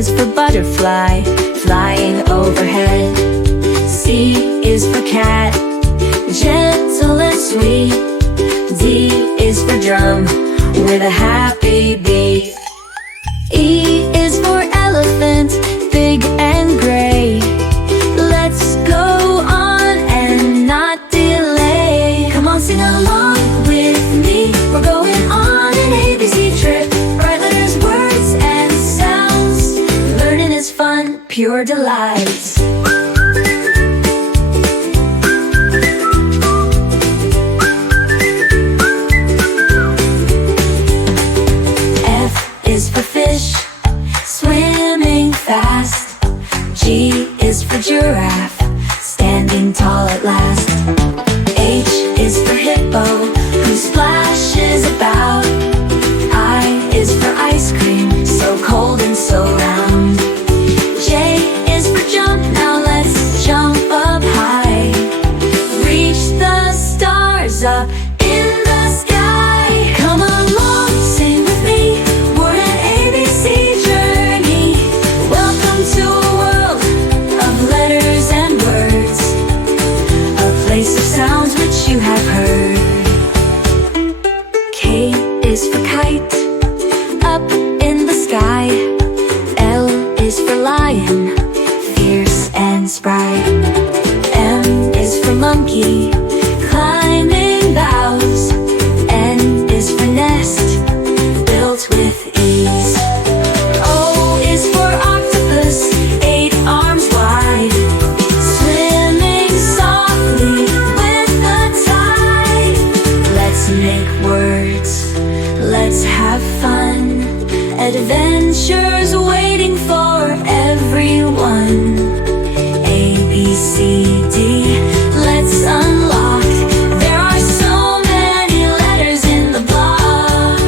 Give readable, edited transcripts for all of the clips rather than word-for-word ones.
is for butterfly, flying overhead. C is for cat, gentle and sweet. D is for drum, with a happy beat. E is for elephant, big and gray. Let's go on and not delay. Come on, sing along with me. We're going on an ABC trip. Bright letters, words, and sounds. Learning is fun, pure delight. F is for fish, swimming fast. G is for giraffe, standing tall at last. H is for hippo, who splashes about. I is for ice cream, so cold and so round. J is for jump, now let's jump up high. Reach the stars up in the sky. Come along, sing with me. We're an ABC journey. Welcome to a world of letters and words, a place of sounds which you have heard. K is for kite, up in the sky. L is for lion, fierce and spry. M is for monkey, climbing boughs. N is for nest, built with ease. O is for octopus, 8 arms wide, swimming softly with the tide. Let's make words, let's have fun, adventures waiting for everyone. A, B, C, D, let's unlock. There are so many letters in the block.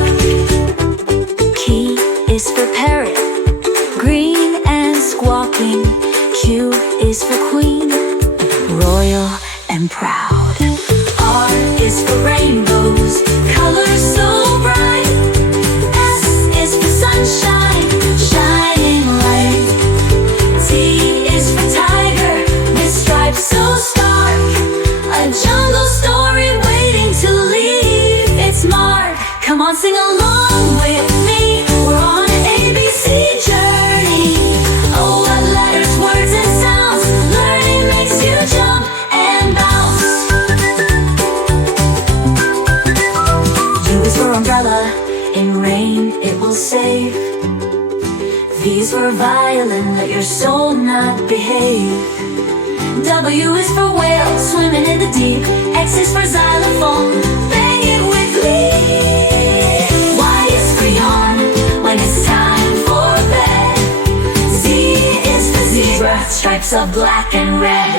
P is for parrot, green and squawking. Q is for queen, royal and proud. R is for rainbows, colors so bright. S is for sunshine, shining light. T is for tiger, with stripes so stark. A jungle story waiting to leave its mark. Come on, sing along with me. We're on an ABC journey. Oh, what letters, words, and sounds. Learning makes you jump and bounce. U is for umbrella, in rain it will save. V is for violin, let your soul not behave. W is for whale, swimming in the deep. X is for xylophone, bang it with glee. Y is for yawn, when it's time for bed. Z is for zebra, stripes of black and red.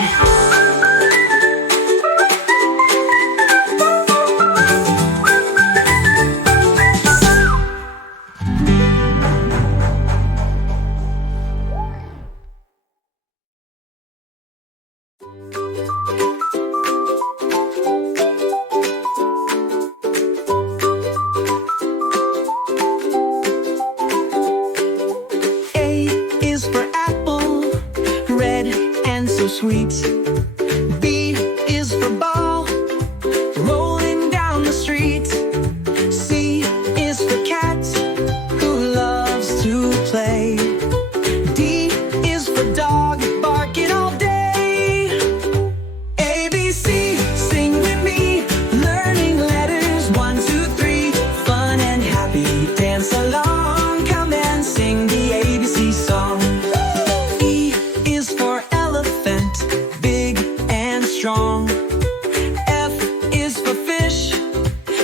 A is for apple, red and so sweet. B is for ball, rolling down the street. C is for cat, who loves to play. D is for dog, barking all day. A, B, C, sing with me. Learning letters, 1, 2, 3. Fun and happy, dance along. Come and sing the ABC song. E is for elephant, big and strong. F is for fish,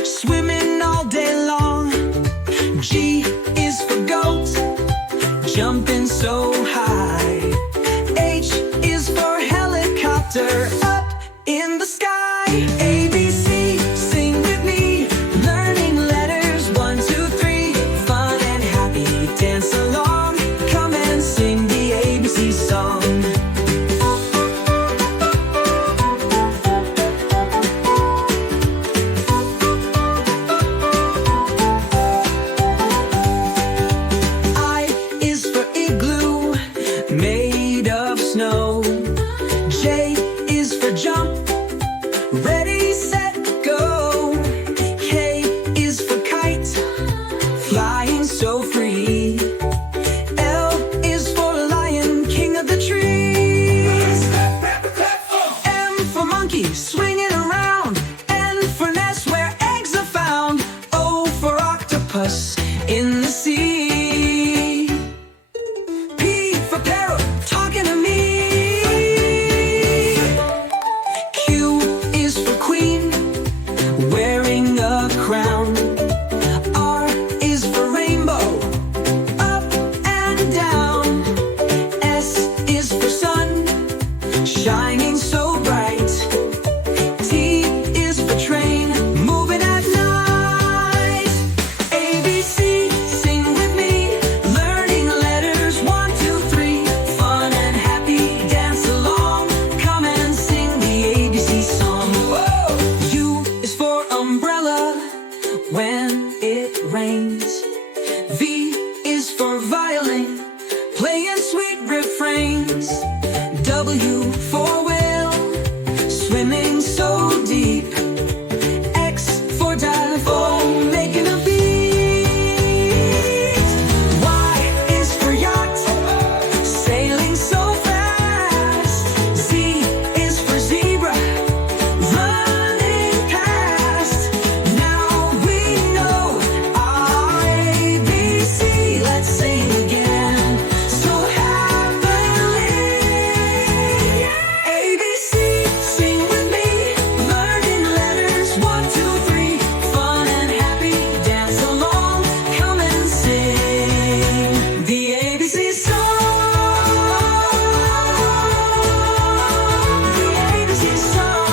swimming all day long. G is for goat, jumping so high. H is for helicopter, up in the sky. A, B, C, sing with me. Learning letters, 1, 2, 3. Fun and happy, dance along. Come and sing the ABC song. I is for igloo, playing sweet refrains. W for whale, swimming so deep. X for dive, making a beat. Y is for yacht, sailing so fast. Z is for zebra, running past. Now we know our ABC. Let's sing again so happily. ABC, sing with me, learning letters 1, 2, 3. Fun and happy, dance along, come and sing the ABC song. The ABC song.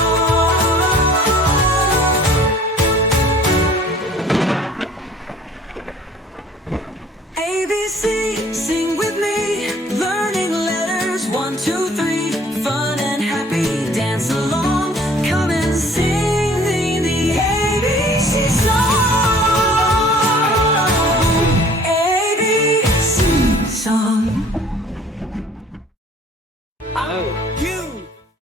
ABC, sing with